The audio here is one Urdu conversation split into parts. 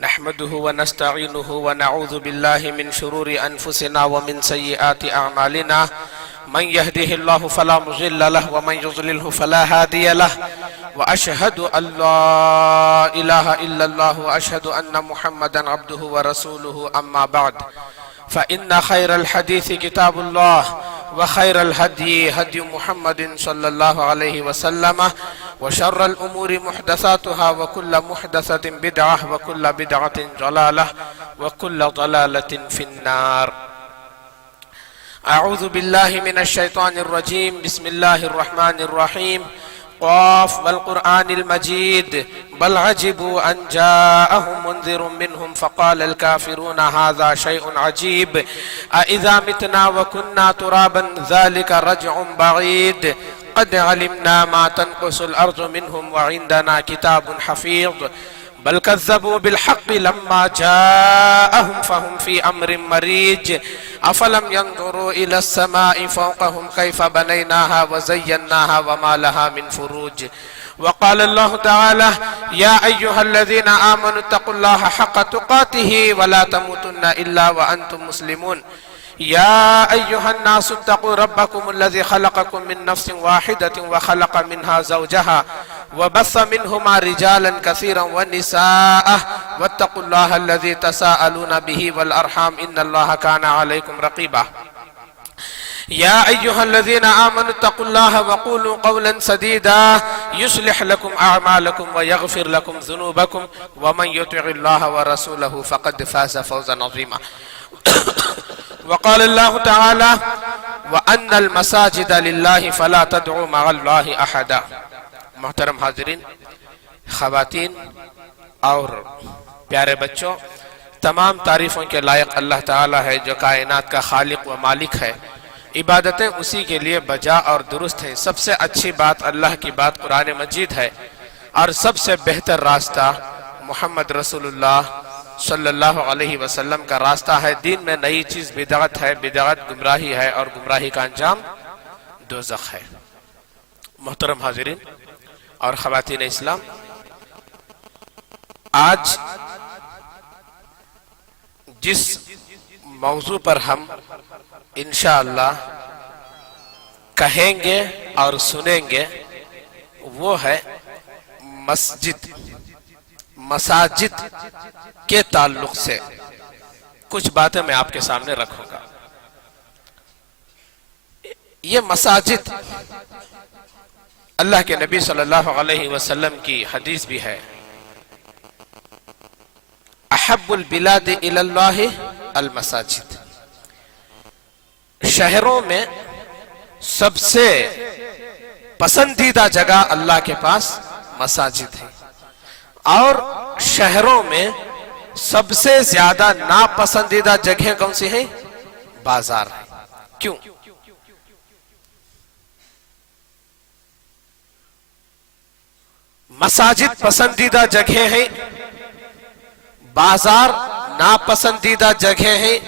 نحمده ونستعينه ونعوذ بالله من شرور أنفسنا ومن سيئات أعمالنا من يهده الله فلا مضل له ومن يضلله فلا هادي له وأشهد أن لا إله إلا الله وأشهد أن محمدا عبده ورسوله أما بعد فإن خير الحديث كتاب الله وخير الهدي هدي محمد صلى الله عليه وسلم وشر الأمور محدثاتها وكل محدثة بدعة وكل بدعة ضلالة وكل ضلالة في النار. أعوذ بالله من الشيطان الرجيم. بسم الله الرحمن الرحيم. قاف والقرآن المجيد بل عجبوا أن جاءهم منذر منهم فقال الكافرون هذا شيء عجيب أإذا متنا وكنا ترابا ذلك رجع بعيد قد علمنا ما تنقص الأرض منهم وعندنا كتاب حفيظ بل كذبوا بالحق لما جاءهم فهم في أمر مريج أفلم ينظروا إلى السماء فوقهم كيف بنيناها وزيناها وما لها من فروج. وقال الله تعالى يا أيها الذين آمنوا اتقوا الله حق تقاته ولا تموتن إلا وأنتم مسلمون. يا أيها الناس اتقوا ربكم الذي خلقكم من نفس واحدة وخلق منها زوجها وبث منهما رجالا كثيرا ونساء واتقوا الله الذي تساءلون به والأرحام إن الله كان عليكم رقيبا. يا أيها الذين آمنوا اتقوا الله وقولوا قولا سديدا يصلح لكم أعمالكم ويغفر لكم ذنوبكم ومن يطع الله ورسوله فقد فاز فوزا عظيما. وقال الله تعالى وأن المساجد لله فلا تدعوا مع الله أحدا. محترم حاضرین، خواتین اور پیارے بچوں، تمام تعریفوں کے لائق اللہ تعالیٰ ہے جو کائنات کا خالق و مالک ہے. عبادتیں اسی کے لیے بجا اور درست ہیں. سب سے اچھی بات اللہ کی بات قرآن مجید ہے اور سب سے بہتر راستہ محمد رسول اللہ صلی اللہ علیہ وسلم کا راستہ ہے. دین میں نئی چیز بدعت ہے، بدعت گمراہی ہے اور گمراہی کا انجام دوزخ ہے. محترم حاضرین اور خواتین اسلام، آج جس موضوع پر ہم انشاءاللہ کہیں گے اور سنیں گے وہ ہے مساجد کے تعلق سے کچھ باتیں میں آپ کے سامنے رکھوں گا. یہ مساجد اللہ کے نبی صلی اللہ علیہ وسلم کی حدیث بھی ہے، احب البلاد الی اللہ المساجد. شہروں میں سب سے پسندیدہ جگہ اللہ کے پاس مساجد ہے اور شہروں میں سب سے زیادہ ناپسندیدہ جگہیں کون سی ہیں؟ بازار ہیں. کیوں؟ مساجد پسندیدہ جگہیں ہیں، بازار ناپسندیدہ جگہیں ہیں.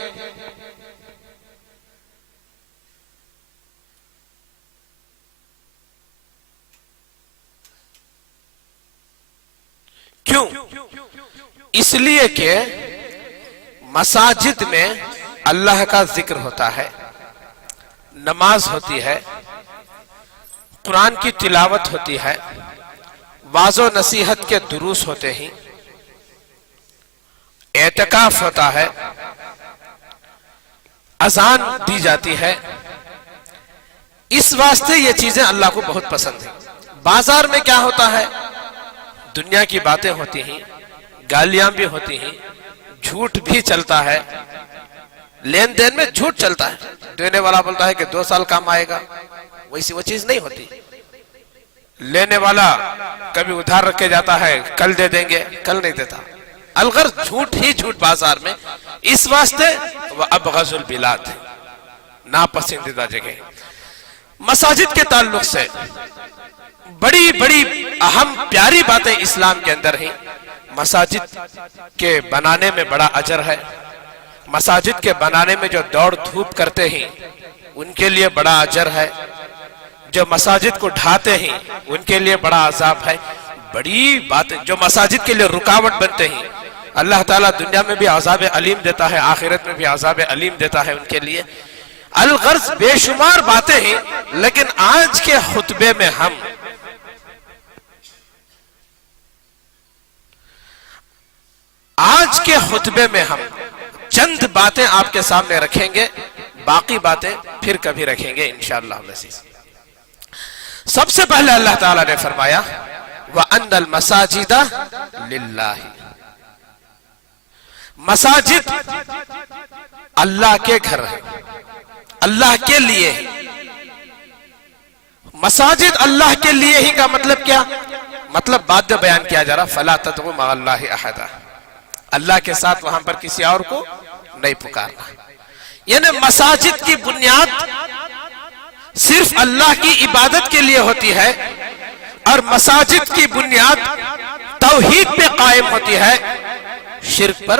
کیوں؟ اس لیے کہ مساجد میں اللہ کا ذکر ہوتا ہے، نماز ہوتی ہے، قرآن کی تلاوت ہوتی ہے، واعظ و نصیحت کے دروس ہوتے ہیں، اعتکاف ہوتا ہے، اذان دی جاتی ہے. اس واسطے یہ چیزیں اللہ کو بہت پسند ہیں. بازار میں کیا ہوتا ہے؟ دنیا کی باتیں ہوتی ہیں، گالیاں بھی ہوتی ہیں، جھوٹ بھی چلتا ہے، لین دین میں جھوٹ چلتا ہے. دینے والا بولتا ہے کہ 2 سال کام آئے گا، ویسی وہ چیز نہیں ہوتی. لینے والا کبھی ادھار رکھے جاتا ہے، کل دے دیں گے، کل نہیں دیتا. الغرض جھوٹ ہی جھوٹ بازار میں. اس واسطے وہ ابغض البلاد ہے، ناپسندیدہ جگہ. مساجد کے تعلق سے بڑی بڑی اہم پیاری باتیں اسلام کے اندر ہیں. مساجد کے بنانے میں بڑا اجر ہے. مساجد کے بنانے میں جو دوڑ دھوپ کرتے ہیں ان کے لیے بڑا اجر ہے. جو مساجد کو ڈھاتے ہیں ان کے لیے بڑا عذاب ہے. بڑی باتیں جو مساجد کے لیے رکاوٹ بنتے ہیں اللہ تعالیٰ دنیا میں بھی عذاب علیم دیتا ہے، آخرت میں بھی عذاب علیم دیتا ہے ان کے لیے۔ الغرض بے شمار باتیں ہیں، لیکن آج کے خطبے میں ہم چند باتیں آپ کے سامنے رکھیں گے، باقی باتیں پھر کبھی رکھیں گے انشاءاللہ العزیز۔ سب سے پہلے اللہ تعالیٰ نے فرمایا وَأَنَّ الْمَسَاجِدَ لِلَّهِ، مساجد اللہ کے گھر ہیں، اللہ کے لیے۔ مساجد اللہ کے لیے ہی کا مطلب کیا؟ مطلب بعد بیان کیا جا رہا فَلَا تَدْعُوا مَعَ اللَّهِ أَحَدًا، اللہ کے ساتھ وہاں پر کسی اور کو نہیں پکارنا۔ یعنی مساجد کی بنیاد صرف اللہ کی عبادت کے لیے ہوتی ہے، اور مساجد کی بنیاد توحید پہ قائم ہوتی ہے، شرک پر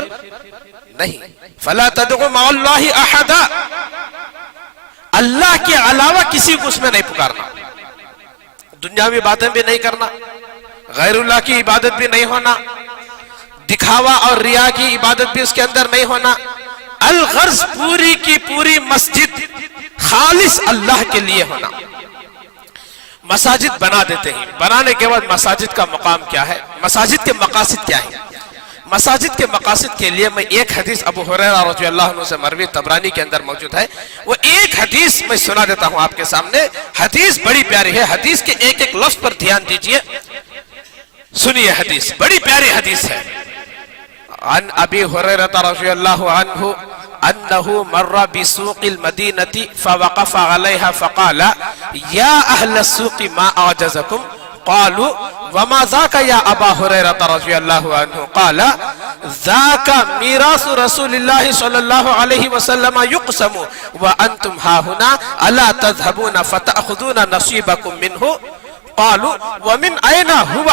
نہیں۔ فَلَا تَدْعُوا مَعَ اللَّهِ أَحَدًا، اللہ کے علاوہ کسی کو اس میں نہیں پکارنا، دنیاوی باتیں بھی نہیں کرنا، غیر اللہ کی عبادت بھی نہیں ہونا، دکھاوا اور ریا کی عبادت بھی اس کے اندر نہیں ہونا۔ الغرض پوری کی پوری مسجد خالص اللہ کے لیے ہونا۔ مساجد بنا دیتے ہیں، بنانے کے بعد مساجد کا مقام کیا ہے، مساجد کے مقاصد کیا ہیں؟ مساجد کے مقاصد کے لیے میں ایک حدیث ابو ہریرہ رضی اللہ عنہ سے مروی طبرانی کے اندر موجود ہے، وہ ایک حدیث میں سنا دیتا ہوں آپ کے سامنے۔ حدیث بڑی پیاری ہے، حدیث کے ایک ایک لفظ پر دھیان دیجئے، سنیے، حدیث بڑی پیاری حدیث ہے۔ عن ابی ہریرہ رضی اللہ عنہ انه مر بسوق المدینة فوقف علیها فقال یا اہل السوق ما اعجزکم قالوا وما ذاك يا ابا هريره رضي الله عنه قال ذاك میراث رسول الله صلى الله عليه وسلم يقسم وانتم ها هنا الا تذهبون فتاخذون نصيبكم منه قالوا ومن اين هو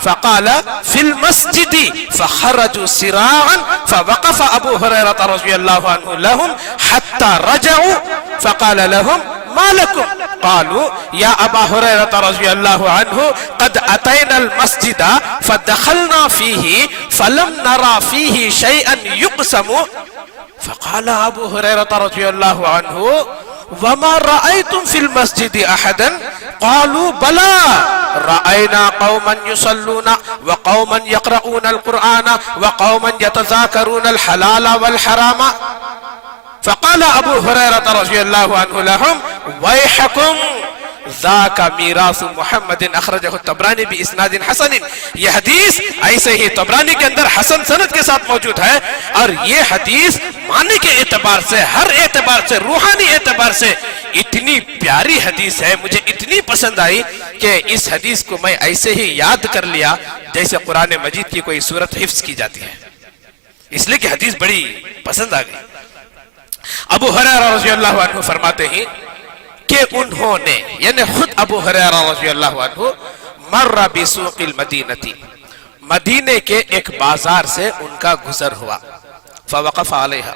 فقال في المسجد فخرجوا سراعا فوقف ابو هريره رضي الله عنه لهم حتى رجعوا فقال لهم ما لكم قالوا يا ابا هريره رضي الله عنه قد اتينا المسجد فدخلنا فيه فلم نرى فيه شيئا يقسم فقال ابو هريره رضي الله عنه وما رأيتم في المسجد احدا قالوا بلى رأينا قوما يصلون وقوما يقرؤون القرآن وقوما يتذاكرون الحلال والحرام فقال ابو هريرة رضي الله عنه لهم ويحكم ذاك میراث محمد اخرجہ الطبرانی باسناد حسن۔ یہ حدیث ایسے ہی طبرانی کے اندر حسن سند کے ساتھ موجود ہے، اور یہ حدیث معنی کے اعتبار سے، ہر اعتبار سے، روحانی اعتبار سے اتنی پیاری حدیث ہے، مجھے اتنی پسند آئی کہ اس حدیث کو میں ایسے ہی یاد کر لیا جیسے قرآن مجید کی کوئی سورت حفظ کی جاتی ہے، اس لیے کہ حدیث بڑی پسند آ گئی۔ ابو ہریرہ رضی اللہ عنہ فرماتے ہیں کہ انہوں نے، یعنی خود ابو ہریرہ رضی اللہ عنہ، مر بسوق المدینہ، مدینے کے ایک بازار سے ان کا گزر ہوا، فوقف علیہا،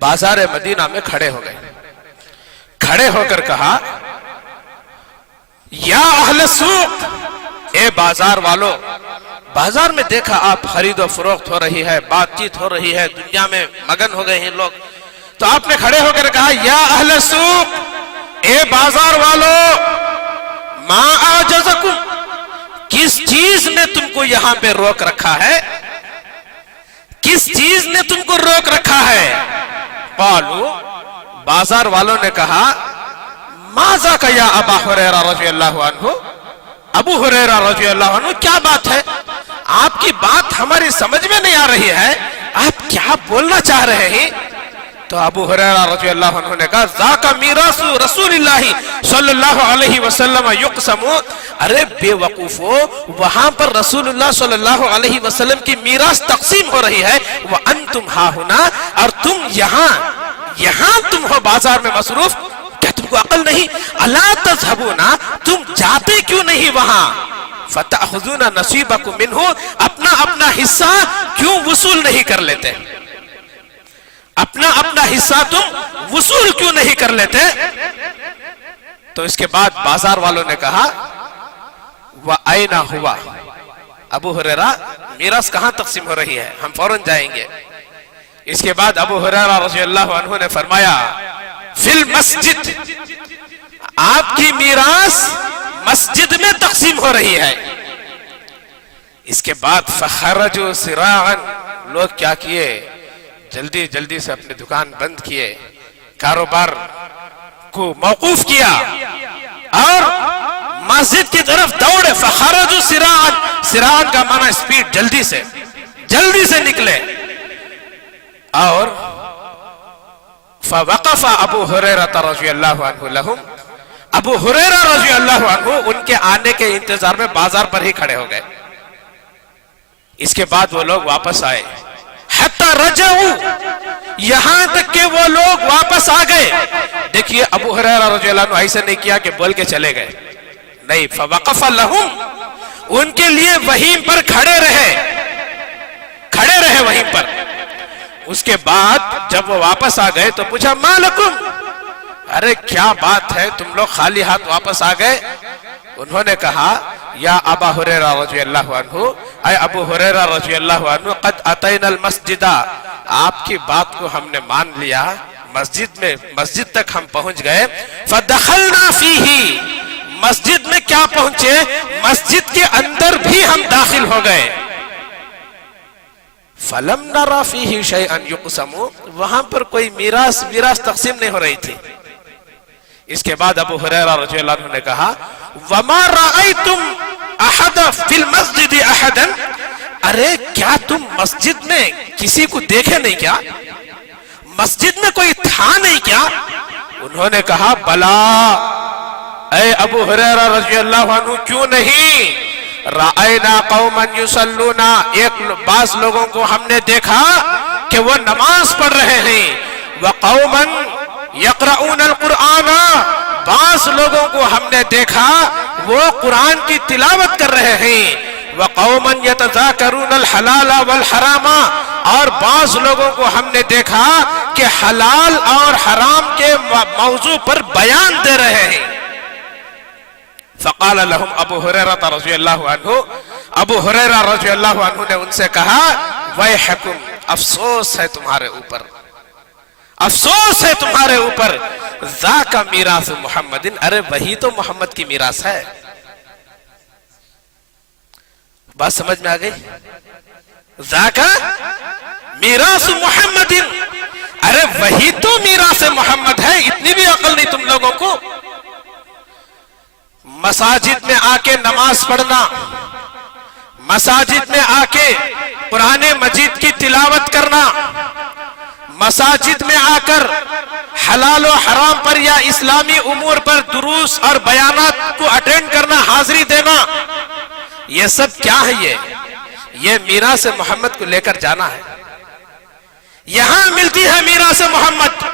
بازار مدینہ میں کھڑے ہو گئے، کھڑے ہو کر کہا یا اہل السوق، اے بازار والو۔ بازار میں دیکھا آپ خرید و فروخت ہو رہی ہے، بات چیت ہو رہی ہے، دنیا میں مگن ہو گئے ہیں لوگ، تو آپ نے کھڑے ہو کر کہا یا اہل السوق، اے بازار والو، ما اعجزکم، کس چیز نے تم کو یہاں پہ روک رکھا ہے، کس چیز نے تم کو روک رکھا ہے؟ قالوا، بازار والوں نے کہا ما ذاک یا ابا ہریرہ رضی اللہ عنہ، ابو ہریرہ رضی اللہ عنہ کیا بات ہے؟ آپ کی بات ہماری سمجھ میں نہیں آ رہی ہے، آپ کیا بولنا چاہ رہے ہیں؟ تو ابو ہریرہ رضی اللہ عنہ نے کہا ذاک میراث رسول اللہ صلی اللہ علیہ وسلم یقسم، ارے بے وقوفو، وہاں پر رسول اللہ صلی اللہ علیہ وسلم کی میراث تقسیم ہو رہی ہے، وانتم ہا ہنا، اور تم یہاں تم ہو بازار میں مصروف، کیا تم کو عقل نہیں؟ الا تذهبون، تم جاتے کیوں نہیں وہاں؟ فتأخذون نصیبکم منہ، اپنا حصہ کیوں وصول نہیں کر لیتے؟ اپنا حصہ تم وصول کیوں نہیں کر لیتے؟ تو اس کے بعد بازار والوں نے کہا وَأَيْنَ هُوَ، ابو ہریرہ میراث کہاں تقسیم ہو رہی ہے، ہم فوراً جائیں گے۔ اس کے بعد ابو ہریرہ رضی اللہ عنہ نے فرمایا فی المسجد، آپ کی میراث مسجد میں تقسیم ہو رہی ہے۔ اس کے بعد فخرجوا سراعا، لوگ کیا کیے، جلدی جلدی سے اپنے دکان بند کیے، کاروبار کو موقوف کیا اور مسجد کی طرف دوڑے۔ فخرجوا سراعا، سراعا کا معنی سپیڈ، جلدی سے نکلے۔ اور فوقف ابو ہریرہ رضی اللہ عنہ لہم، ابو ہریرہ رضی اللہ عنہ ان کے آنے کے انتظار میں بازار پر ہی کھڑے ہو گئے۔ اس کے بعد وہ لوگ واپس آئے، حتی رجعوا، یہاں تک کہ وہ لوگ واپس آ گئے۔ دیکھیے ابو ہریرہ رضی اللہ عنہ ایسا نہیں کیا کہ بول کے چلے گئے، نہیں، فوقف لہم، ان کے لیے وہیں پر کھڑے رہے وہیں پر۔ اس کے بعد جب وہ واپس آ گئے تو پوچھا ما لکم، ارے کیا بات ہے، تم لوگ خالی ہاتھ واپس آ گئے؟ انہوں نے کہا یا ابا ہریرہ رضی اللہ عنہ، اے ابو ہریرہ رضی اللہ عنہ، قد اتینا المسجد، آپ کی بات کو ہم نے مان لیا، مسجد تک ہم پہنچ گئے۔ فدخلنا فیہ، مسجد میں کیا پہنچے، مسجد کے اندر بھی ہم داخل ہو گئے۔ فلم نرى فیہ شیئا یقسم، وہاں پر کوئی میراث تقسیم نہیں ہو رہی تھی۔ اس کے بعد ابو ہریرہ رضی اللہ عنہ نے کہا وما رأیتم احد فی المسجد احدا، ارے کیا تم مسجد میں کسی کو دیکھے نہیں کیا، مسجد میں کوئی تھا نہیں کیا؟ انہوں نے کہا بلا، اے ابو ہریرہ رضی اللہ عنہ کیوں نہیں، رأینا قوما یصلون، ایک بعض لوگوں کو ہم نے دیکھا کہ وہ نماز پڑھ رہے ہیں، وقوما یقرؤون القرآن، بعض لوگوں کو ہم نے دیکھا وہ قرآن کی تلاوت کر رہے ہیں، وقوما یتذاکرون الحلال والحرام، اور بعض لوگوں کو ہم نے دیکھا کہ حلال اور حرام کے موضوع پر بیان دے رہے ہیں۔ فقال لهم ابو ہریرہ رضی اللہ عنہ، ابو ہریرہ رضی اللہ عنہ نے ان سے کہا ویحکم، افسوس ہے تمہارے اوپر، افسوس ہے تمہارے اوپر، ذاک میراث محمد، ارے وہی تو محمد کی میراث ہے۔ بات سمجھ میں آ گئی، ذاک میراث محمد، ارے وہی تو میراث محمد ہے، اتنی بھی عقل نہیں تم لوگوں کو۔ مساجد میں آ کے نماز پڑھنا، مساجد میں آ کے قرآن مجید کی تلاوت کرنا، مساجد میں آ کر حلال و حرام پر یا اسلامی امور پر دروس اور بیانات کو اٹینڈ کرنا، حاضری دینا، یہ سب کیا ہے، یہ میراث محمد کو لے کر جانا ہے۔ یہاں ملتی ہے میراث محمد۔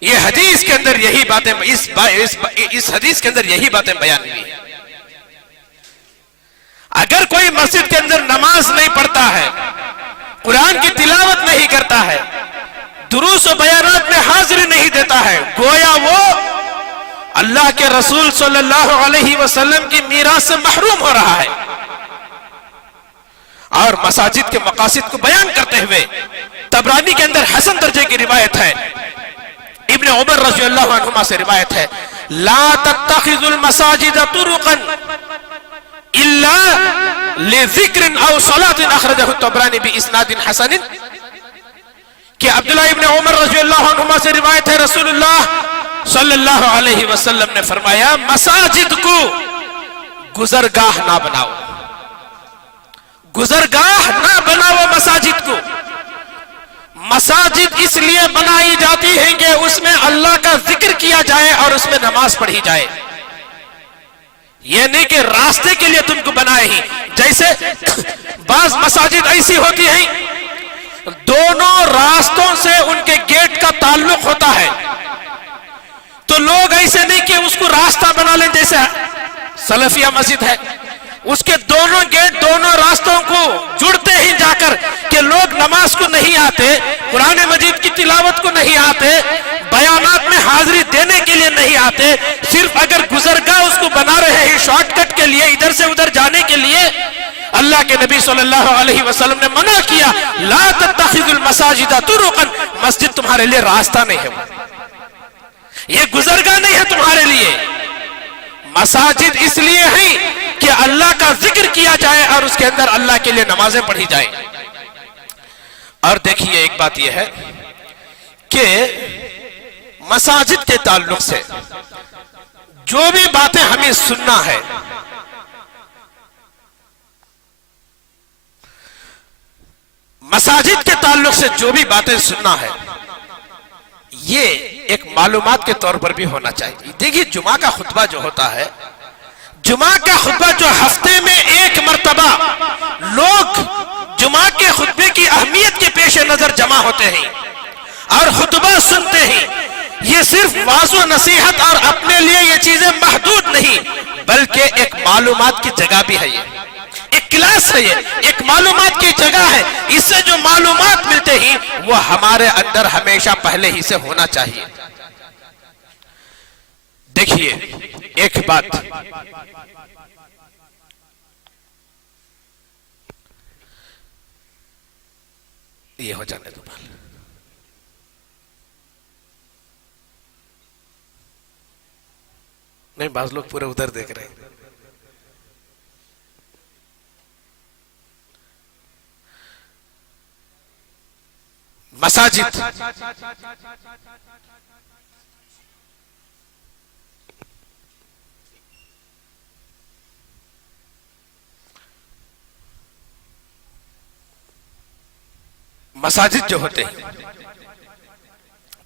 یہ حدیث کے اندر یہی باتیں، اس حدیث کے اندر یہی باتیں بیان ہوئی ہیں۔ اگر کوئی مسجد کے اندر نماز نہیں پڑھتا ہے، قرآن کی تلاوت نہیں کرتا ہے، دروس و بیانات میں حاضری نہیں دیتا ہے، گویا وہ اللہ کے رسول صلی اللہ علیہ وسلم کی میراث سے محروم ہو رہا ہے۔ اور مساجد کے مقاصد کو بیان کرتے ہوئے طبرانی کے اندر حسن درجے کی روایت ہے، ابن عمر رضی اللہ عنہما سے روایت ہے، لا تتخذوا المساجد طرقا الا لذکر او صلاة، اخرجہ الطبرانی باسناد حسن، کہ عبداللہ ابن عمر رضی اللہ عنہما سے روایت ہے، رسول اللہ صلی اللہ علیہ وسلم نے فرمایا مساجد کو گزرگاہ نہ بناؤ، گزرگاہ نہ بناؤ مساجد کو۔ مساجد اس لیے بنائی جاتی ہیں کہ اس میں اللہ کا ذکر کیا جائے اور اس میں نماز پڑھی جائے، یہ نہیں کہ راستے کے لیے تم کو بنائے ہی۔ جیسے بعض مساجد ایسی ہوتی ہیں دونوں راستوں سے ان کے گیٹ کا تعلق ہوتا ہے، تو لوگ ایسے نہیں کہ اس کو راستہ بنا لیں، جیسے سلفیہ مسجد ہے، اس کے دونوں گیٹ دونوں راستوں کو جڑتے ہی جا کر کہ لوگ نماز کو نہیں آتے، قرآن مجید کی تلاوت کو نہیں آتے، بیانات میں حاضری دینے کے لیے نہیں آتے، صرف اگر گزرگاہ اس کو بنا رہے ہیں شارٹ کٹ کے لیے ادھر سے ادھر جانے کے لیے اللہ کے نبی صلی اللہ علیہ وسلم نے منع کیا، لا تتخذوا المساجد طرقا، مسجد تمہارے لیے راستہ نہیں ہے، یہ گزرگاہ نہیں ہے تمہارے لیے۔ مساجد اس لیے ہیں کہ اللہ کا ذکر کیا جائے اور اس کے اندر اللہ کے لیے نمازیں پڑھی جائیں۔ اور دیکھیے ایک بات یہ ہے کہ مساجد کے تعلق سے جو بھی باتیں ہمیں سننا ہے، مساجد کے تعلق سے جو بھی باتیں سننا ہے، یہ ایک معلومات کے طور پر بھی ہونا چاہیے۔ دیکھیے جمعہ کا خطبہ جو ہوتا ہے، جمعہ کا خطبہ جو ہفتے میں ایک مرتبہ لوگ جمعہ کے خطبے کی اہمیت کے پیش نظر جمع ہوتے ہیں اور خطبہ سنتے ہیں، یہ صرف واعظ و نصیحت اور اپنے لیے یہ چیزیں محدود نہیں، بلکہ ایک معلومات کی جگہ بھی ہے، یہ ایک کلاس ہے، یہ ایک معلومات کی جگہ ہے۔ اس سے جو معلومات ملتے ہیں وہ ہمارے اندر ہمیشہ پہلے ہی سے ہونا چاہیے۔ دیکھیے ایک بات، یہ ہو جانے دو، نہیں بعض لوگ پورے ادھر دیکھ رہے ہیں۔ مساجد مساجد جو ہوتے ہیں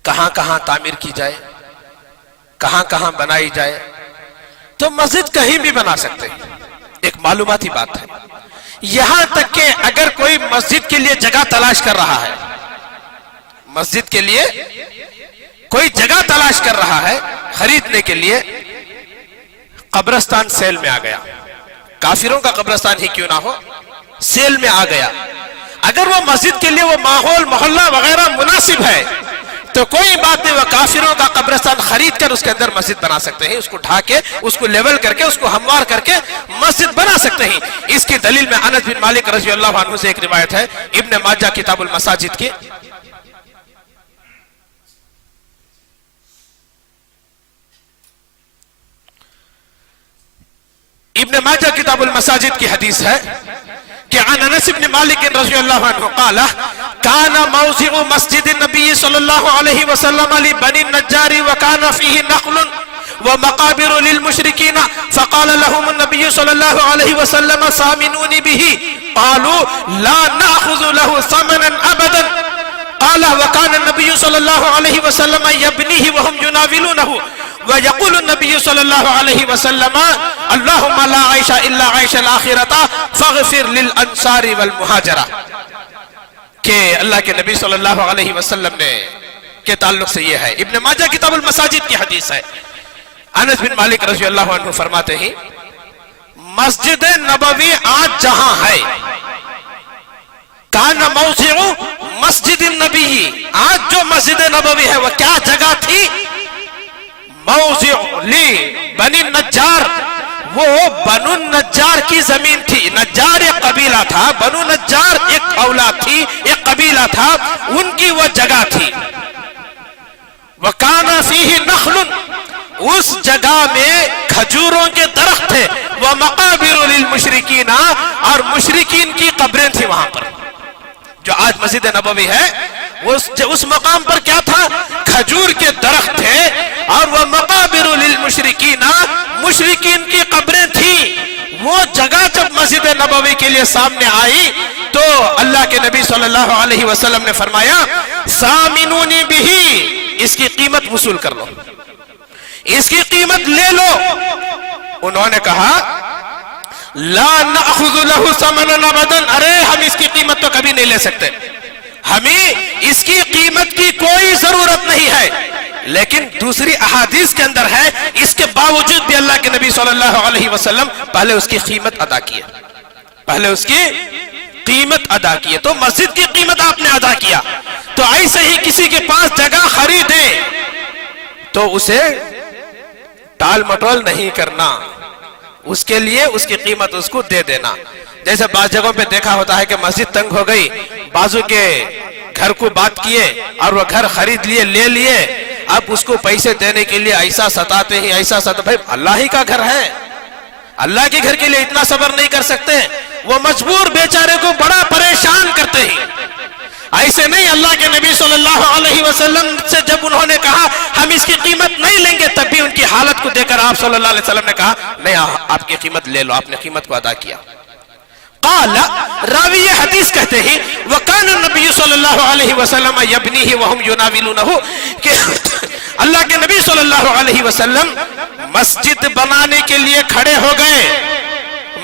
کہاں کہاں تعمیر کی جائے، کہاں کہاں بنائی جائے، تو مسجد کہیں بھی بنا سکتے ہیں، ایک معلوماتی بات ہے۔ یہاں تک کہ اگر کوئی مسجد کے لیے جگہ تلاش کر رہا ہے، مسجد کے لیے کوئی جگہ تلاش کر رہا ہے خریدنے کے لیے، قبرستان سیل میں آ گیا، کافروں کا قبرستان ہی کیوں نہ ہو، سیل میں آ گیا، اگر وہ مسجد کے لیے وہ ماحول محلہ وغیرہ مناسب ہے تو کوئی بات نہیں، وہ کافروں کا قبرستان خرید کر اس کے اندر مسجد بنا سکتے ہیں، اس کو ڈھا کے، اس کو لیول کر کے، اس کو ہموار کر کے مسجد بنا سکتے ہیں۔ اس کی دلیل میں انس بن مالک رضی اللہ عنہ سے ایک روایت ہے، ابن ماجہ کتاب المساجد کی، ابن ماجہ کتاب المساجد کی حدیث ہے کہ عن انس بن مالک رضی اللہ عنہ قال كان موضع مسجد النبي صلى الله عليه وسلم لبني النجار وكان فيه نخل ومقابر للمشركين فقال لهم النبي صلى الله عليه وسلم سامنوني به قالوا لا نأخذ له ثمنا أبدا قال وكان النبي صلى الله عليه وسلم يبنيه وهم يناولونه ويقول النبي صلى الله عليه وسلم اللهم لا عيش إلا عيش الآخرة فاغفر للأنصار والمهاجرة، کہ اللہ کے نبی صلی اللہ علیہ وسلم نے کے تعلق سے یہ ہے، ابن ماجہ کتاب المساجد کی حدیث ہے۔ انس بن مالک رضی اللہ عنہ فرماتے ہیں مسجد نبوی آج جہاں ہے، کان موضع مسجد النبی، آج جو مسجد نبوی ہے وہ کیا جگہ تھی؟ موضع لی بنی النجار، وہ بنو النجار کی زمین تھی، نجار ایک قبیلہ تھا، بنو نجار ایک اولاد تھی، ایک قبیلہ تھا، ان کی وہ جگہ تھی۔ وَكَانَ فِيهِ نَخْلٌ، اس جگہ میں کھجوروں کے درخت تھے، وَمَقَابِرُ لِلْمُشْرِكِينَ، اور مشرکین کی قبریں تھی وہاں پر۔ جو آج مسجد نبوی ہے اس مقام پر کیا تھا؟ کھجور کے درخت تھے، اور وہ مقابر للمشرکین، مشرکین کی قبریں تھیں۔ وہ جگہ جب مسجد نبوی کے لیے سامنے آئی تو اللہ کے نبی صلی اللہ علیہ وسلم نے فرمایا سامنونی بہی، اس کی قیمت وصول کر لو، اس کی قیمت لے لو۔ انہوں نے کہا لا نأخذ له ثمنا ابدا، ارے ہم اس کی قیمت تو کبھی نہیں لے سکتے، ہمیں اس کی قیمت کی کوئی ضرورت نہیں ہے۔ لیکن دوسری احادیث کے اندر ہے اس کے باوجود بھی اللہ کے نبی صلی اللہ علیہ وسلم پہلے اس کی قیمت ادا کیا، پہلے اس کی قیمت ادا کی، تو مسجد کی قیمت آپ نے ادا کیا۔ تو ایسے ہی کسی کے پاس جگہ خریدے تو اسے ٹال مٹول نہیں کرنا، اس کے لیے اس کی قیمت اس کو دے دینا. جیسے بعض جگہوں پہ دیکھا ہوتا ہے کہ مسجد تنگ ہو گئی, بازو کے گھر کو بات کیے اور وہ گھر خرید لیے, لے لیے, اب اس کو پیسے دینے کے لیے ایسا ستاتے ہیں, ایسا ستاتے. بھائی اللہ ہی کا گھر ہے, اللہ کے گھر کے لیے اتنا صبر نہیں کر سکتے؟ وہ مجبور بیچارے کو بڑا پریشان کرتے ہیں. ایسے نہیں, اللہ کے نبی صلی اللہ علیہ وسلم سے جب انہوں نے کہا ہم اس کی قیمت نہیں لیں گے, تب بھی ان کی حالت کو دیکھ کر آپ صلی اللہ علیہ وسلم نے کہا نہیں, آپ کی قیمت لے لو. آپ نے قیمت کو ادا کیا. قال, راوی یہ حدیث کہتے ہیں وَكَانَ النَّبِيُّ صلی اللہ علیہ وسلم يَبْنِيهِ وَهُمْ يُنَاوِلُونَهُ, کہ اللہ کے نبی صلی اللہ علیہ وسلم مسجد بنانے کے لیے کھڑے ہو گئے,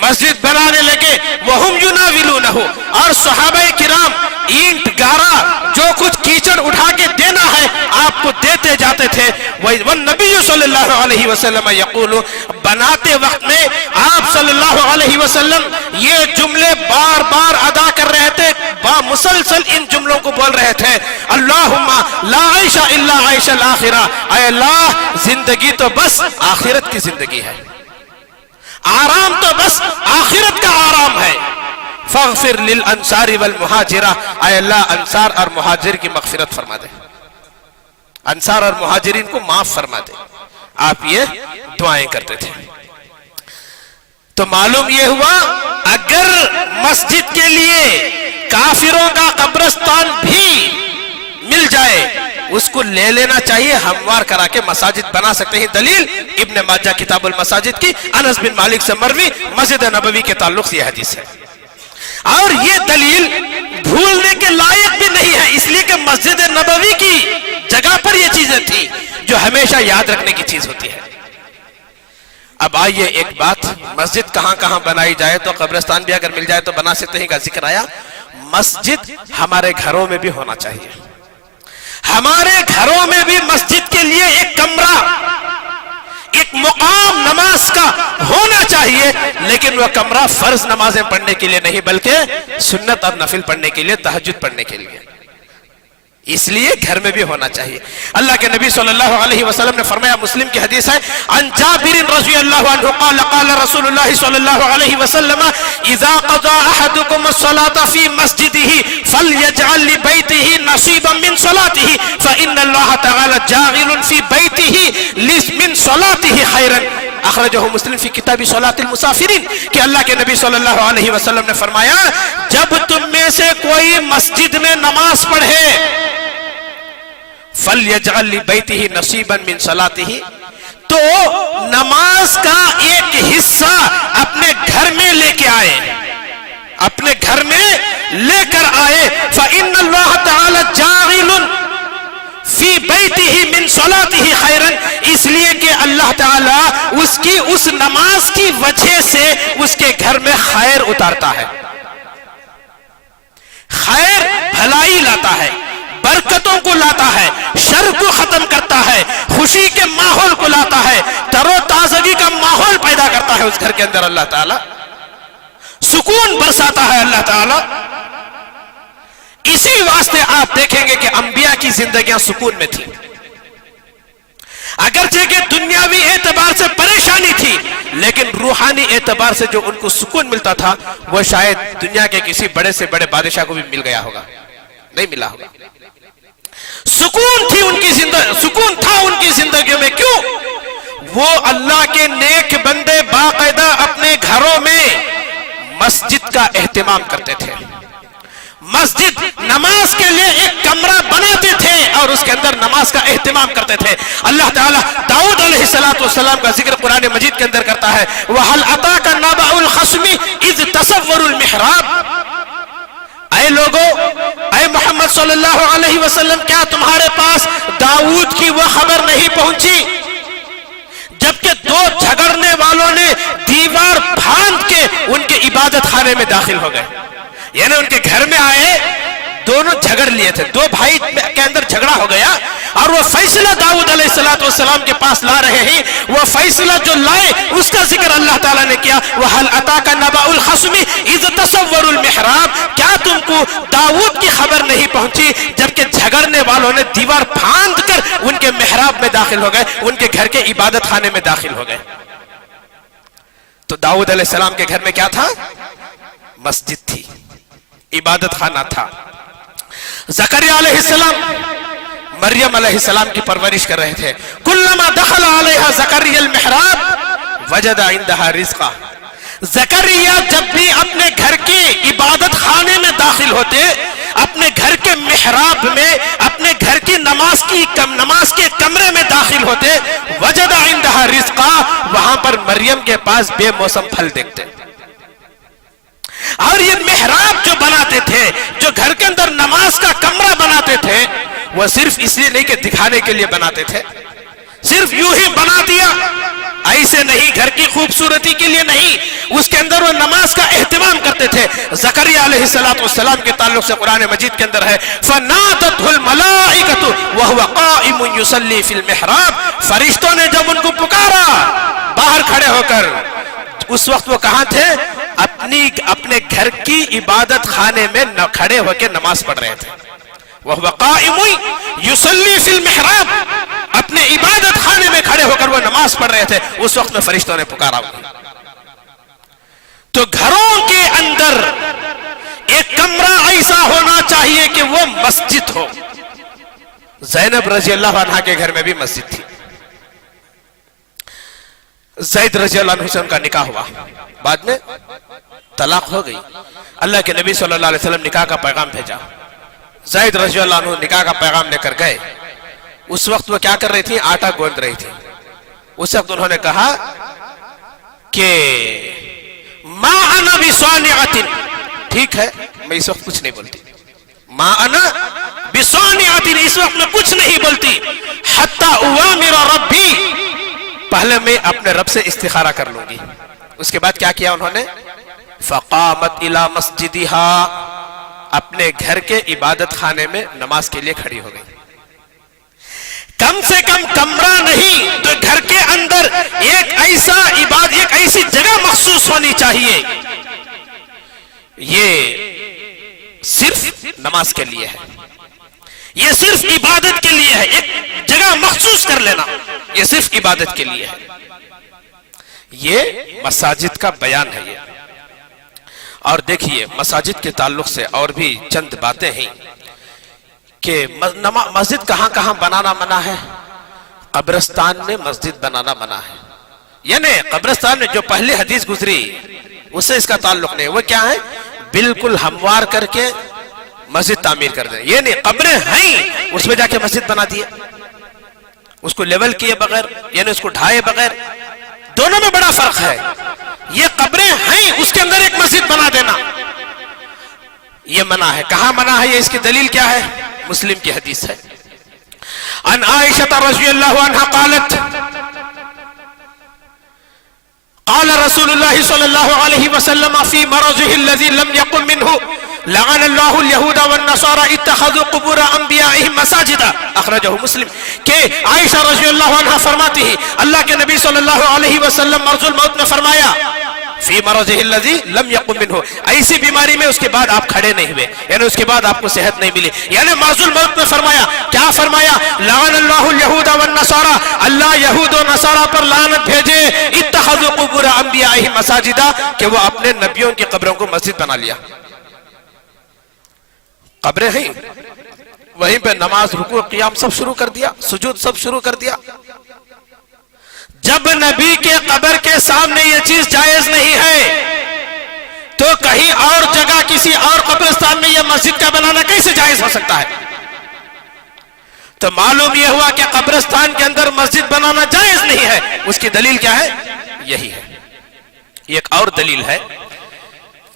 مسجد بنانے لگے. وَهُمْ يُنَاوِلُونَهُ, اور صحابہ کرام اینٹ گارا جو کچھ کیچڑ اٹھا کے دینا ہے آپ کو دیتے جاتے تھے. وَالنَّبِيُّ صلی اللہ علیہ وسلم يَقُولُ, بناتے وقت میں آپ صلی اللہ علیہ وسلم یہ جملے بار بار ادا کر رہے تھے, مسلسل ان جملوں کو بول رہے تھے. اللہم لا عیش الا عیش الاخرہ, اے اللہ زندگی تو بس آخرت کی زندگی ہے, آرام تو بس آخرت کا آرام ہے. فاغفر للانصار والمہاجرہ, اے اللہ انصار اور مہاجر کی مغفرت فرما دے, انصار اور مہاجرین کو معاف فرما دے. آپ یہ دعائیں کرتے تھے. تو معلوم یہ ہوا اگر مسجد کے لیے کافروں کا قبرستان بھی مل جائے اس کو لے لینا چاہیے, ہموار کرا کے مساجد بنا سکتے ہیں. دلیل ابن ماجہ کتاب المساجد کی, انس بن مالک سے مروی, مسجد نبوی کے تعلق سے یہ حدیث ہے. اور یہ دلیل بھولنے کے لائق بھی نہیں ہے, اس لیے کہ مسجد نبوی کی جگہ پر یہ چیزیں تھی جو ہمیشہ یاد رکھنے کی چیز ہوتی ہے. اب آئیے ایک بات, مسجد کہاں کہاں بنائی جائے تو قبرستان بھی اگر مل جائے تو بنا سکتے ہیں کا ذکر آیا. مسجد ہمارے گھروں میں بھی ہونا چاہیے, ہمارے گھروں میں بھی مسجد کے لیے ایک کمرہ, ایک مقام نماز کا ہونا چاہیے. لیکن وہ کمرہ فرض نمازیں پڑھنے کے لیے نہیں بلکہ سنت اور نفل پڑھنے کے لیے, تہجد پڑھنے کے لیے, اس لیے گھر میں بھی ہونا چاہیے. اللہ کے نبی صلی اللہ علیہ وسلم نے فرمایا, مسلم کی حدیث ہے, عن جابر رضی اللہ عنہ قال قال رسول اللہ صلی اللہ علیہ وسلم اذا قضى احدكم الصلاة في مسجده فليجعل لبيته نصيبا من صلاته فإن الله تعالى جاعل في بيته من صلاته خيرا. اخرجہ مسلم فی کتاب صلاۃ المسافرین, کہ اللہ کے نبی صلی اللہ علیہ وسلم نے فرمایا جب تم میں سے کوئی مسجد میں نماز پڑھے فَلْيَجْعَلْ لِبَيْتِهِ نَصِيبًا مِّن صَلَاتِهِ, تو نماز کا ایک حصہ اپنے گھر میں لے کے آئے, اپنے گھر میں لے کر آئے. فَإِنَّ اللَّهَ تَعَالَى جَاعِلٌ فی بیتہ من صلاتہ خیرا, اس لیے کہ اللہ تعالیٰ اس کی اس نماز کی وجہ سے اس کے گھر میں خیر اتارتا ہے, خیر بھلائی لاتا ہے, برکتوں کو لاتا ہے, شر کو ختم کرتا ہے, خوشی کے ماحول کو لاتا ہے, تر و تازگی کا ماحول پیدا کرتا ہے اس گھر کے اندر. اللہ تعالیٰ سکون برساتا ہے اللہ تعالیٰ. اسی واسطے آپ دیکھیں گے کہ انبیاء کی زندگیاں سکون میں تھی, اگرچہ کہ دنیاوی اعتبار سے پریشانی تھی لیکن روحانی اعتبار سے جو ان کو سکون ملتا تھا وہ شاید دنیا کے کسی بڑے سے بڑے بادشاہ کو بھی مل گیا ہوگا, نہیں ملا ہوگا. سکون تھی ان کی زندگی, سکون تھا ان کی زندگیوں میں. کیوں؟ وہ اللہ کے نیک بندے باقاعدہ اپنے گھروں میں مسجد کا اہتمام کرتے تھے, مسجد نماز کے لیے ایک کمرہ بناتے تھے اور اس کے اندر نماز کا اہتمام کرتے تھے. اللہ تعالیٰ داؤد علیہ السلام کا ذکر قرآن مجید کے اندر کرتا ہے, وَهَلْ أَتَاكَ نَبَأُ الْخَصْمِ إِذْ تَصَوَّرُوا الْمِحْرَابَ, اے لوگو, اے محمد صلی اللہ علیہ وسلم, کیا تمہارے پاس داؤد کی وہ خبر نہیں پہنچی جبکہ دو جھگڑنے والوں نے دیوار پھاند کے ان کے عبادت خانے میں داخل ہو گئے, یعنی ان کے گھر میں آئے, دونوں جھگڑ لیے تھے, دو بھائی کے اندر جھگڑا ہو گیا اور وہ فیصلہ داؤد علیہ السلام کے پاس لا رہے ہیں. وہ فیصلہ جو لائے اس کا ذکر اللہ تعالیٰ نے کیا, وَهَلْ أَتَاكَ نَبَأُ الْخَصْمِ إِذْ تَصَوَّرُوا الْمِحْرَابَ, کیا تم کو داؤد کی خبر نہیں پہنچی جبکہ جھگڑنے والوں نے دیوار پھاند کر ان کے محراب میں داخل ہو گئے, ان کے گھر کے عبادت خانے میں داخل ہو گئے. تو داؤد علیہ السلام کے گھر میں کیا تھا؟ مسجد تھی، عبادت خانہ تھا۔ زکریا علیہ السلام مریم علیہ السلام کی پرورش کر رہے تھے۔ کلما دخل علیہا زکریا المحراب وجد عندها رزقا۔ زکریا جب بھی اپنے گھر کے عبادت خانے میں داخل ہوتے، اپنے گھر کے محراب میں، اپنے گھر کی نماز کے کمرے میں داخل ہوتے، وجد عندها رزقا، وہاں پر مریم کے پاس بے موسم پھل دیکھتے۔ اور یہ محراب جو بناتے تھے، جو گھر کے اندر نماز کا کمرہ بناتے تھے، وہ صرف اس لیے نہیں کہ دکھانے کے لیے بناتے تھے، صرف یوں ہی بنا دیا ایسے نہیں، گھر کی خوبصورتی کے لیے نہیں، اس کے اندر وہ نماز کا اہتمام کرتے تھے۔ زکریا علیہ السلام کے تعلق سے قرآن مجید کے اندر ہے فَنَادَتْهُ الْمَلَائِكَةُ وَهُوَ قَائِمٌ يُصَلِّي فِي الْمِحْرَابِ، فرشتوں نے جب ان کو پکارا باہر کھڑے ہو کر، اس وقت وہ کہاں تھے؟ اپنے گھر کی عبادت خانے میں کھڑے ہو کے نماز پڑھ رہے تھے۔ وَهُوَ قَائِمٌ يُصَلِّي فِي الْمِحْرَابِ، اپنے عبادت خانے میں کھڑے ہو کر وہ نماز پڑھ رہے تھے، اس وقت میں فرشتوں نے پکارا۔ تو گھروں کے اندر ایک کمرہ ایسا ہونا چاہیے کہ وہ مسجد ہو۔ زینب رضی اللہ عنہ کے گھر میں بھی مسجد تھی۔ زید رضی اللہ عنہ سے ان کا نکاح ہوا، بعد میں طلاق ہو گئی۔ اللہ کے نبی صلی اللہ علیہ وسلم نکاح کا پیغام بھیجا، زید رضی اللہ عنہ نکاح کا پیغام لے کر گئے۔ اس وقت وہ کیا کر رہی تھی؟ آٹا گوندھ رہی تھی۔ اس وقت انہوں نے کہا کہ ما انا بصانعۃ، ٹھیک ہے میں اس وقت کچھ نہیں بولتی، ما انا بصانعۃ، اس وقت میں کچھ نہیں بولتی، حتی اوامر ربی، پہلے میں اپنے رب سے استخارہ کر لوں گی۔ اس کے بعد کیا کیا انہوں نے؟ فقامت الی مسجدها، اپنے گھر کے عبادت خانے میں نماز کے لیے کھڑی ہو گئی۔ کم سے کم کمرہ نہیں تو گھر کے اندر ایک ایسی جگہ مخصوص ہونی چاہیے، یہ صرف نماز کے لیے ہے، یہ صرف عبادت کے لیے ہے، ایک جگہ مخصوص کر لینا، یہ صرف عبادت کے لیے ہے۔ یہ مساجد کا بیان ہے یہ۔ اور دیکھیے مساجد کے تعلق سے اور بھی چند باتیں ہیں کہ مسجد کہاں کہاں بنانا منع ہے؟ قبرستان میں مسجد بنانا منع ہے، یعنی قبرستان میں جو پہلی حدیث گزری اس سے اس کا تعلق نہیں، وہ کیا ہے؟ بالکل ہموار کر کے مسجد تعمیر کر دیں، یہ نہیں قبریں ہیں اس میں جا کے مسجد بنا دیے، اس کو لیول کیے بغیر، یعنی اس کو ڈھائے بغیر، دونوں میں بڑا فرق ہے۔ یہ قبریں ہیں اس کے اندر ایک مسجد بنا دینا یہ منع ہے۔ کہاں منع ہے؟ یہ اس کی دلیل کیا ہے؟ مسلم کی حدیث ہے، عن عائشہ رضی اللہ عنہ قالت قال رسول اللہ صلی اللہ علیہ وسلم فی مرضه الذي لم يقم منه لعن الله اليهود والنصارى اتخذوا قبور انبیائهم مساجدا، اخرجہ مسلم۔ کہ عائشہ رضی اللہ عنہ فرماتی ہے اللہ کے نبی صلی اللہ علیہ وسلم مرض الموت میں فرمایا فی مرضه الذي لم يقم منه، ایسی بیماری میں اس کے بعد آپ کھڑے نہیں ہوئے، یعنی اس کے بعد آپ کو صحت نہیں ملی، یعنی مرض الموت میں فرمایا کیا فرمایا؟ لعن اللہ اليهود والنصارى، اللہ یہود و نصارہ پر لعنت بھیجے، اتخذوا قبور انبیائهم مساجدا، کہ وہ اپنے نبیوں کی قبروں کو مسجد بنا لیا۔ قبریں ہیں وہیں پہ نماز رکوع قیام سب شروع کر دیا، سجود سب شروع کر دیا۔ جب نبی کے قبر کے سامنے یہ چیز جائز نہیں ہے تو کہیں اور جگہ کسی اور قبرستان میں یہ مسجد کا بنانا کیسے جائز ہو سکتا ہے؟ تو معلوم یہ ہوا کہ قبرستان کے اندر مسجد بنانا جائز نہیں ہے۔ اس کی دلیل کیا ہے؟ یہی ہے۔ ایک اور دلیل ہے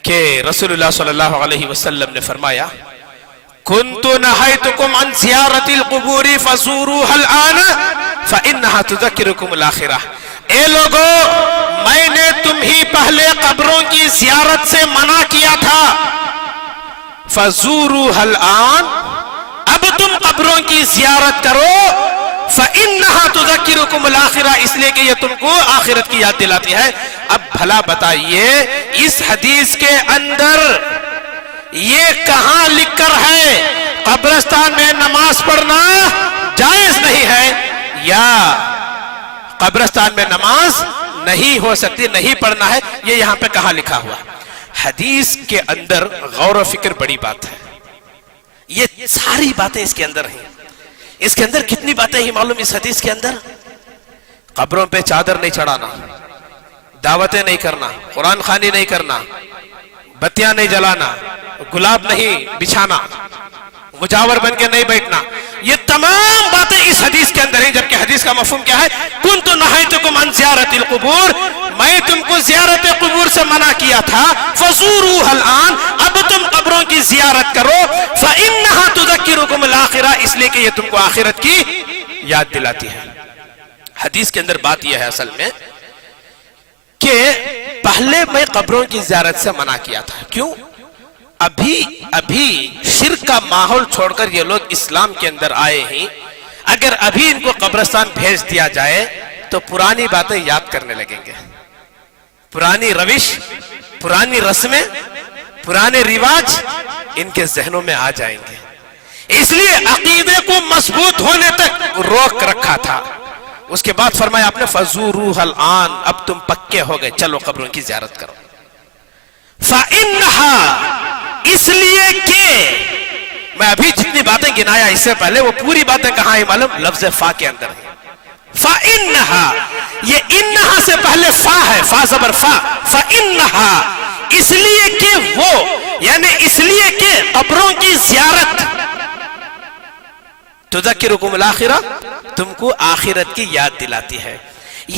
کہ رسول اللہ صلی اللہ علیہ وسلم نے فرمایا كنت نهيتكم عن زيارة القبور فزوروها الآن فإنها تذكركم الآخرة، اے لوگو میں نے تمہیں پہلے قبروں کی زیارت سے منع کیا تھا، فزوروها الآن، اب تم قبروں کی زیارت کرو، فإنها تذكركم الآخرة، اس لیے کہ یہ تم کو آخرت کی یاد دلاتی ہے۔ اب بھلا بتائیے اس حدیث کے اندر یہ کہاں لکھ کر ہے قبرستان میں نماز پڑھنا جائز نہیں ہے یا قبرستان میں نماز نہیں ہو سکتی، نہیں پڑھنا ہے، یہ یہاں پہ کہاں لکھا ہوا؟ حدیث کے اندر غور و فکر بڑی بات ہے، یہ ساری باتیں اس کے اندر ہیں۔ اس کے اندر کتنی باتیں ہی معلوم اس حدیث کے اندر؟ قبروں پہ چادر نہیں چڑھانا، دعوتیں نہیں کرنا، قرآن خوانی نہیں کرنا، بتیاں نہیں جلانا، گلاب نہیں بچھانا، مجاور بن کے نہیں بیٹھنا، یہ تمام باتیں اس حدیث کے اندر ہیں۔ جبکہ حدیث کا مفہوم کیا ہے؟ کنت نہیتکم عن زیارت القبور، میں تم کو زیارت قبور سے منع کیا تھا، فزوروها الآن، اب تم قبروں کی زیارت کرو، فإنها تذکرکم الآخرہ، اس لیے کہ یہ تم کو آخرت کی یاد دلاتی ہے۔ حدیث کے اندر بات یہ ہے اصل میں کہ پہلے میں قبروں کی زیارت سے منع کیا تھا، کیوں؟ ابھی شرک کا ماحول چھوڑ کر یہ لوگ اسلام کے اندر آئے ہیں، اگر ابھی ان کو قبرستان بھیج دیا جائے تو پرانی باتیں یاد کرنے لگیں گے، پرانی روش، پرانی رسمیں، پرانے رواج ان کے ذہنوں میں آ جائیں گے، اس لیے عقیدے کو مضبوط ہونے تک روک رکھا تھا۔ اس کے بعد فرمایا آپ نے فزوروها الآن، اب تم پکے ہو گئے، چلو قبروں کی زیارت کرو۔ فإنها، اس لیے کہ میں ابھی جتنی باتیں گنایا اس سے پہلے وہ پوری باتیں کہاں ہیں معلوم؟ لفظ فا کے اندر ہے۔ فإنها، یہ انہا سے پہلے فا ہے، فا زبر فا، فإنها، اس لیے کہ وہ، یعنی اس لیے کہ قبروں کی زیارت تذکرکم الآخرہ، تم کو آخرت کی یاد دلاتی ہے۔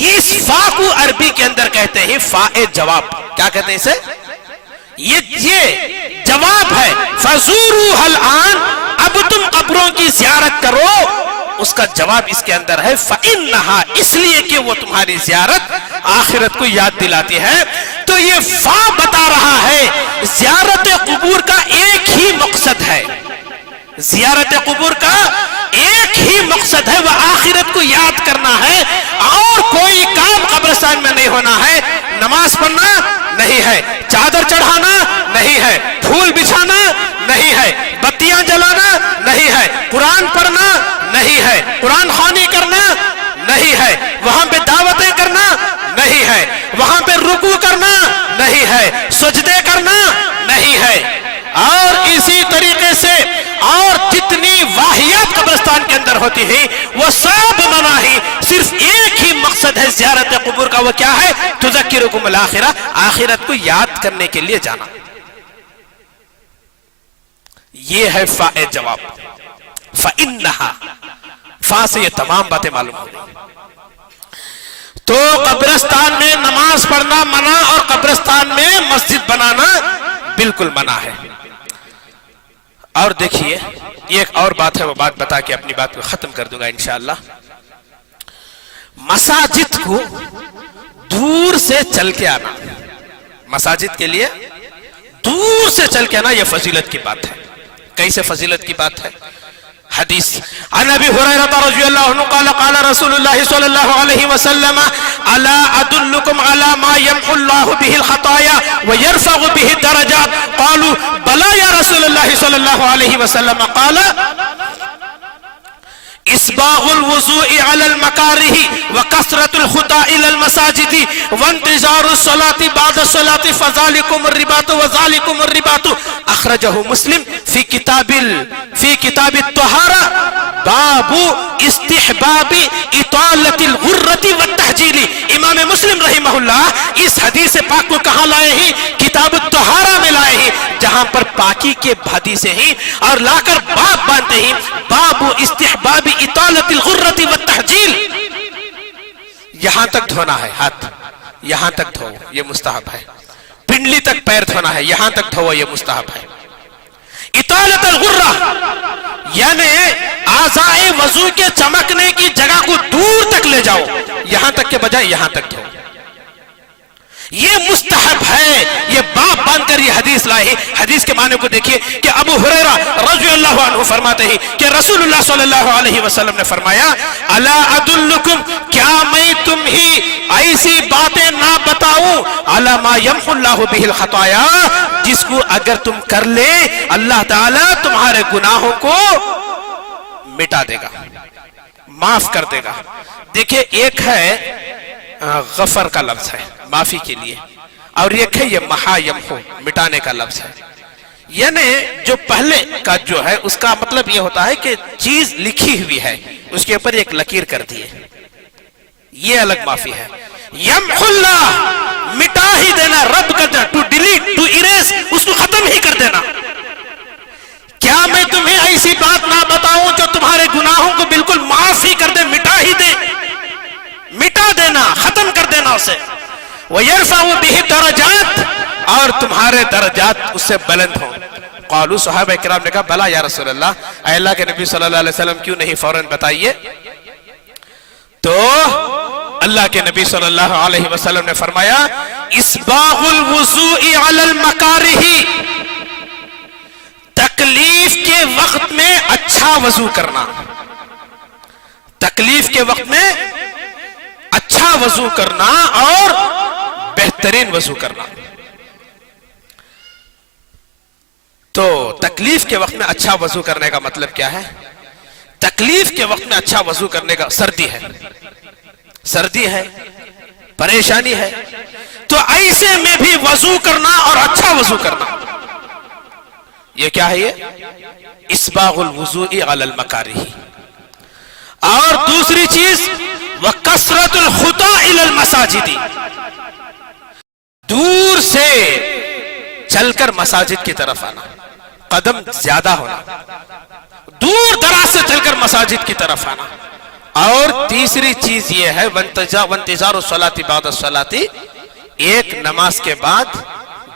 یہ اس فا کو عربی کے اندر کہتے ہیں فا جواب، کیا کہتے ہیں اسے؟ یہ جواب ہے، فزوروها الآن، اب تم قبروں کی زیارت کرو، اس کا جواب اس کے اندر ہے فإنها، اس لیے کہ وہ تمہاری زیارت آخرت کو یاد دلاتی ہے۔ تو یہ فا بتا رہا ہے زیارت قبور کا ایک ہی مقصد ہے، زیارت قبور کا ایک ہی مقصد ہے، وہ آخرت کو یاد کرنا ہے، اور کوئی کام قبرستان میں نہیں ہونا ہے، نماز پڑھنا نہیں ہے، چادر چڑھانا نہیں ہے، پھول بچھانا نہیں ہے، بتیاں جلانا نہیں ہے، قرآن پڑھنا نہیں ہے، قرآن خوانی کرنا نہیں ہے، وہاں پہ دعوتیں کرنا نہیں ہے، وہاں پہ رکوع کرنا نہیں ہے، سجدے کرنا نہیں ہے، اور اسی طریقے سے اور جتنی واہیات قبرستان کے اندر ہوتی ہیں وہ سب منع ہی، صرف ایک ہی مقصد ہے زیارت قبور کا، وہ کیا ہے؟ تذکرکم الآخرہ، آخرت کو یاد کرنے کے لیے جانا۔ یہ ہے فا جواب، فإنها، فا سے یہ تمام باتیں معلوم ہو گئی۔ تو قبرستان میں نماز پڑھنا منع، اور قبرستان میں مسجد بنانا بالکل منع ہے۔ اور دیکھیے یہ ایک اور بات ہے، وہ بات بتا کے اپنی بات کو ختم کر دوں گا انشاءاللہ۔ مساجد کو دور سے چل کے آنا، مساجد کے لیے دور سے چل کے آنا، یہ فضیلت کی بات ہے۔ کیسے فضیلت کی بات ہے؟ حدیث عن ابی ہریرہ رضی اللہ عنہ قال قال رسول اللہ صلی اللہ علیہ وسلم الا ادلکم علی ما یمحو اللہ به الخطایا ویرفع به الدرجات قالوا بلا یا رسول اللہ صلی اللہ علیہ وسلم قال اسباغ الوضوء على المكاره وكثرة الخطى الى المساجد وانتظار الصلاة بعد الصلاة فذلكم الرباط وذلكم الرباط اخرجه مسلم في كتاب الطهارة باب استحباب اطالة الغرة والتحجيل۔ امام مسلم رحمہ اللہ اس حدیث پاک کو کہاں لائے ہیں؟ کتاب الطہارہ میں لائے ہیں، جہاں پر پاکی کے حدیثیں ہیں، اور لا کر باب باندھتے ہیں، باب استحباب اطالت الغرۃ والتحجیل۔ یہاں تک دھونا ہے ہاتھ، یہاں تک دھو، یہ مستحب ہے۔ پنڈلی تک پیر دھونا ہے، یہاں تک دھو، یہ مستحب ہے۔ اطالت الغرہ یعنی اعضائے وضو کے چمکنے کی جگہ کو دور تک لے جاؤ، یہاں تک کے بجائے یہاں تک دھو، یہ مستحب ہے۔ یہ باب باندھ کر یہ حدیث لائے۔ حدیث کے معنی کو دیکھیے کہ ابو ہریرہ رضی اللہ عنہ فرماتے ہیں کہ رسول اللہ صلی اللہ علیہ وسلم نے فرمایا الا ادلکم، کیا میں تم ہی ایسی باتیں نہ بتاؤں، علی ما یمحو اللہ بہ الخطایا، جس کو اگر تم کر لے اللہ تعالیٰ تمہارے گناہوں کو مٹا دے گا، معاف کر دے گا۔ دیکھیں ایک ہے غفر کا لفظ ہے معافی کے لیے، اور یہ محا یمحو مٹانے کا لفظ ہے. یعنی جو پہلے کا جو ہے اس کا مطلب یہ ہوتا ہے کہ چیز لکھی ہوئی ہے اس کے اوپر ایک لکیر کر دیے، یہ الگ معافی ہے. یمحو اللہ مٹا ہی دینا، رب کر دینا، ٹو ڈیلیٹ ٹو اریز، اس کو ختم ہی کر دینا. کیا میں تمہیں ایسی بات نہ بتاؤں جو تمہارے گناہوں کو بالکل معاف ہی کر دے، مٹا ہی دے، مٹا دینا، ختم کر دینا اسے. وَيَرْفَعُ بِهِ الدَّرَجَاتِ، اور تمہارے درجات اس سے بلند ہوں. قالوا صحابہ کرام نے کہا بلا یا رسول اللہ، اے اللہ کے نبی صلی اللہ علیہ وسلم کیوں نہیں فوراً بتائیے؟ تو اللہ کے نبی صلی اللہ علیہ وسلم نے فرمایا اسباغ الوضوء علی المکارہ، تکلیف کے وقت میں اچھا وضو کرنا، تکلیف کے وقت میں اچھا وضو کرنا اور بہترین وضو کرنا. تو تکلیف کے وقت میں اچھا وضو کرنے کا مطلب کیا ہے؟ تکلیف کے وقت میں اچھا وضو کرنے کا، سردی ہے، پریشانی ہے، تو ایسے میں بھی وضو کرنا اور اچھا وضو کرنا، یہ کیا ہے؟ یہ اسباغ الوضوء علی المکارہ. اور دوسری چیز وَكَثْرَةُ الْخُطَىٰ إِلَى الْمَسَاجِدِ، دور سے چل کر مساجد کی طرف آنا، قدم زیادہ ہونا، دور دراز سے چل کر مساجد کی طرف آنا. اور تیسری چیز یہ ہے وَانْتِظَارُ الصَّلَاةِ بَعْدَ الصَّلَاةِ، ایک نماز کے بعد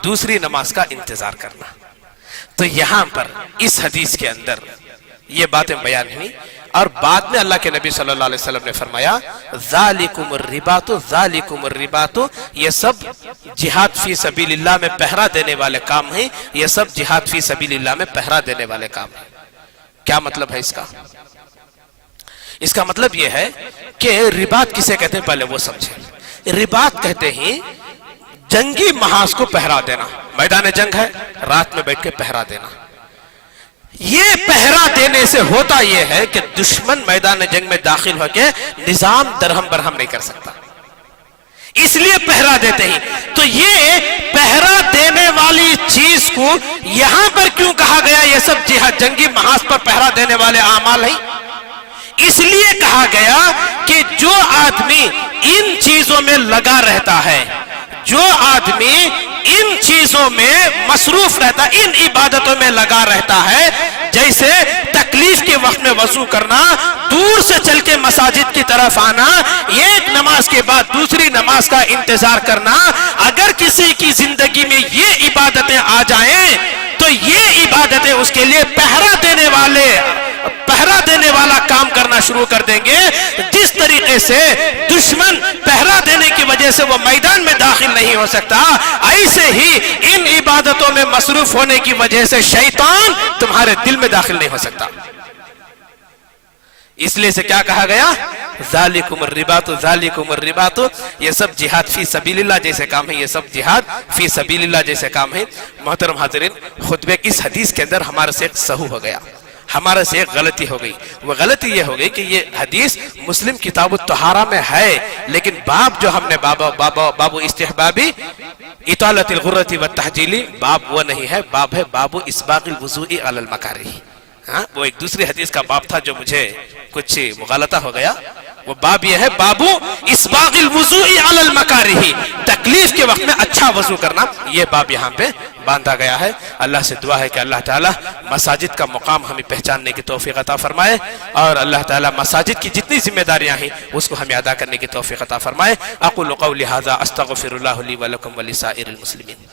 دوسری نماز کا انتظار کرنا. تو یہاں پر اس حدیث کے اندر یہ باتیں بیان ہوئی، اور بعد میں اللہ کے نبی صلی اللہ علیہ وسلم نے فرمایا ذالکم الرباط، ذالکم الرباط، یہ سب جہاد فی سبیل اللہ میں پہرا دینے والے کام ہیں، یہ سب جہاد فی سبیل اللہ میں پہرا دینے والے کام ہیں. کیا مطلب ہے اس کا؟ اس کا مطلب یہ ہے کہ رباط کسے کہتے ہیں پہلے وہ سمجھیں. رباط کہتے ہیں جنگی محاذ کو پہرا دینا، میدان جنگ ہے، رات میں بیٹھ کے پہرا دینا. یہ پہرا دینے سے ہوتا یہ ہے کہ دشمن میدان جنگ میں داخل ہو کے نظام درہم برہم نہیں کر سکتا، اس لیے پہرا دیتے ہیں. تو یہ پہرا دینے والی چیز کو یہاں پر کیوں کہا گیا یہ سب جہاد جنگی محاذ پر پہرا دینے والے اعمال ہیں؟ اس لیے کہا گیا کہ جو آدمی ان چیزوں میں لگا رہتا ہے، جو آدمی ان چیزوں میں مصروف رہتا، ان عبادتوں میں لگا رہتا ہے، جیسے تکلیف کے وقت میں وضو کرنا، دور سے چل کے مساجد کی طرف آنا، ایک نماز کے بعد دوسری نماز کا انتظار کرنا، اگر کسی کی زندگی میں یہ عبادتیں آ جائیں تو یہ عبادتیں اس کے لیے پہرا دینے والا کام کرنا شروع کر دیں گے. جس طریقے سے دشمن پہرا دینے کی وجہ سے وہ میدان میں داخل نہیں ہو سکتا، ایسے ہی ان عبادتوں میں مصروف ہونے کی وجہ سے شیطان تمہارے دل میں داخل نہیں ہو سکتا. اس لیے سے کیا کہا گیا؟ ذالکم الرباط، ذالکم الرباط، یہ سب جہاد فی سبیل اللہ جیسے کام ہیں، یہ سب جہاد فی سبیل اللہ جیسے کام ہیں. محترم حاضرین، خطبے کی اس حدیث کے اندر ہمارے سے ایک سہو ہو گیا، ہمارے سے ایک غلطی ہو گئی. وہ غلطی یہ ہو گئی کہ یہ حدیث مسلم کتاب الطہارہ میں ہے، لیکن باب جو ہم نے باب استحبابی اطالت الغرۃ والتحجیل، باب وہ نہیں ہے، باب ہے باب اسباغ الوضوء علی المکارہ. وہ ایک دوسری حدیث کا باب تھا جو مجھے کچھ مغالطہ ہو گیا. وہ باب یہ ہے باب اسباغ الوضوء علی المکارہ، تکلیف کے وقت میں اچھا وضو کرنا، یہ باب یہاں پہ باندھا گیا ہے. اللہ سے دعا ہے کہ اللہ تعالیٰ مساجد کا مقام ہمیں پہچاننے کی توفیق عطا فرمائے، اور اللہ تعالیٰ مساجد کی جتنی ذمہ داریاں ہیں اس کو ہمیں ادا کرنے کی توفیق عطا فرمائے. اقول قولی ھذا استغفر اللہ لی ولکم ولسائر المسلمین.